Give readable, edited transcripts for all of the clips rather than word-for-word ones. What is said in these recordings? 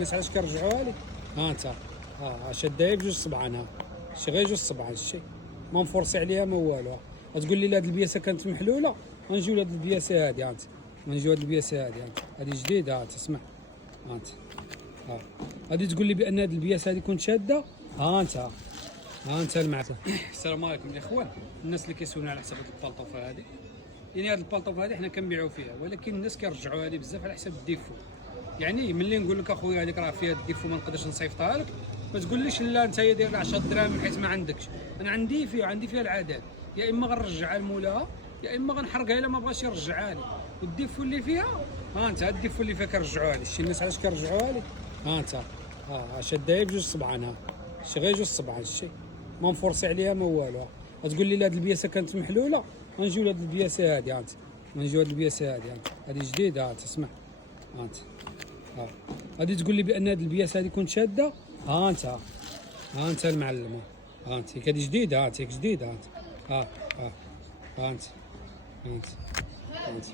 الناس علاش كيرجعوها لي؟ ها انت شادها بجوج صبعان، ها شي غير جوج صبعان، شتي ما مفرسي عليها ما والو. غتقول لي لا هاد البياسه كانت محلوله، غنجيو لهاد البياسه هادي، ها انت غنجيو هاد البياسه هادي، ها انت هادي جديده، ها انت اسمع، ها انت غادي تقول لي بان هاد البياسه هادي كنت شاده، ها انت المعتة. السلام عليكم الاخوان، الناس اللي كيسولونا على حساب هاد البلطوفه هادي. يعني هاد البلطوفه هادي حنا كنبيعو فيها، ولكن الناس كيرجعوها لي بزاف على حساب الديفو. يعني ملي نقول لك اخويا هذيك راه فيها الديفو ما نقدرش نصيفطها لك، ما تقوليش لا انت هي داير 10 دراهم حيت ما عندكش. انا عندي فيها العدد، يا اما غنرجعها لمولاها يا اما غنحرقها الا ما بغاش يرجعها لي. والديفو اللي فيها، ها انت هاد الديفو اللي فيها كيرجعوها لي. شتي الناس علاش كيرجعوها لي؟ ها انت شادها بجوج صبعان، ها شي غير جوج صبعان، شتي ما مفرسي عليها ما والو. غتقول لي لا هاد البياسه كانت محلوله، غنجيو لهاد البياسه هادي، ها انت غنجيو هاد البياسه هادي، ها انت هادي جديده، ها انت اسمع، ها انت غادي تقول لي بان هاد البياسه هادي كنت شاده، ها انت المعلم، ها انت هادي جديده، ها انت جديده، ها انت ها ها ها انت ها انت ها انت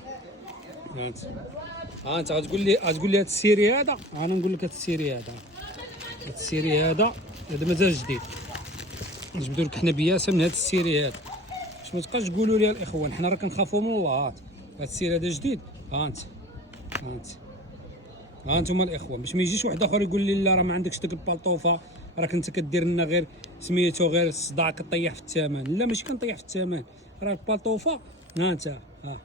ها انت ها انت غتقول لي هاد السيري هذا، انا نقول لك هاد السيري هذا، هاد السيري هذا مازال جديد. نجبدوا لك حنا بياسه من هاد السيري هذا باش ما تبقاش تقولوا لي الاخوان حنا راه كنخافوا من الله. هاد السيري هذا جديد، ها انت ها انتم الاخوان، باش ما يجيش واحد اخر يقول لي لا راه ما عندكش ديك البلطوفه، راك انت كدير لنا غير سميتو غير الصداع كطيح في الثمن. لا ماشي كنطيح في الثمن، راه البلطوفه ها انت ها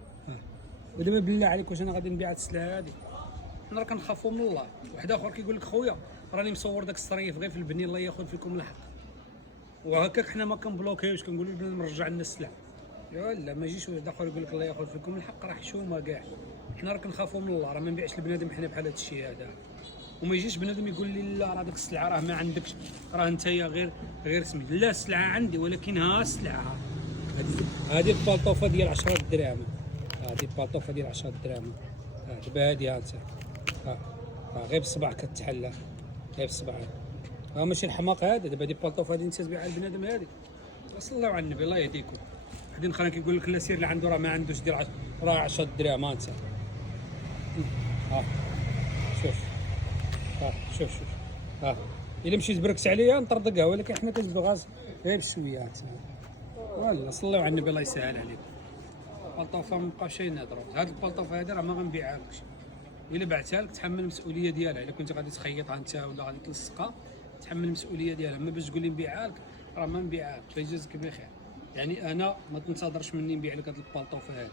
ودابا بالله عليك واش انا غادي نبيع هاد السلعه هادي؟ حنا راه كنخافوا من الله. واحد اخر كيقول لك خويا راني مصور داك الصريف غير في البني الله ياخذ فيكم الحق، وهكاك حنا ما كنبلوكيوش كنقولوا للبنات نرجع لنا السلعه. يا لا ما يجيش واحد اخر يقول لك الله ياخذ فيكم الحق، راه حشومه كاع. حنا راه كنخافوا من الله، راه ما نبيعش لبنادم حنا بحال هذا الشيء هذا. وما يجيش بنادم يقول لي لا راه ديك السلعه راه ما عندكش، راه انت غير سميت. لا السلعه عندي، ولكن ها السلعه هذه البلطوفه ديال 10 دراهم، هذه البلطوفه ديال 10 دراهم، دابا هذه انت غير بصبع كتحلى، غير بصبع. ماشي الحماق هذا، دابا هذه البلطوفه هذه انت تبيعها لبنادم هذه. صلوا على النبي الله يهديكم. واحدين اخرين كيقول لك لا سير اللي عنده راه ما عندوش، دير راه 10 دراهم. انت شوف شوف الا مشيت بركت عليا نطردقها، ولكن حنا كنجبدو غاز غير بشويه. والله صليو على النبي الله يسهل عليكم. البلطوفه ما بقاش ينهضروا. هاد البلطوفه هذه راه ما غنبيعهالكش، الا بعتها لك تحمل المسؤوليه ديالها. الا كنت غادي تخيطها انت ولا غادي تلصقها تحمل المسؤوليه ديالها. ما باش تقول لي نبيعها لك راه ما نبيعها لك. فيجازيك بخير. يعني انا ما تنتظرش مني نبيع لك هاد البلطوفه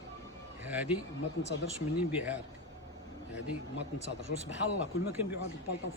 هذه ما تنتظرش مني نبيعها لك، هذه ما تنتظرش. وسبحان الله كل ما كنبيعوا هاد البلطوفه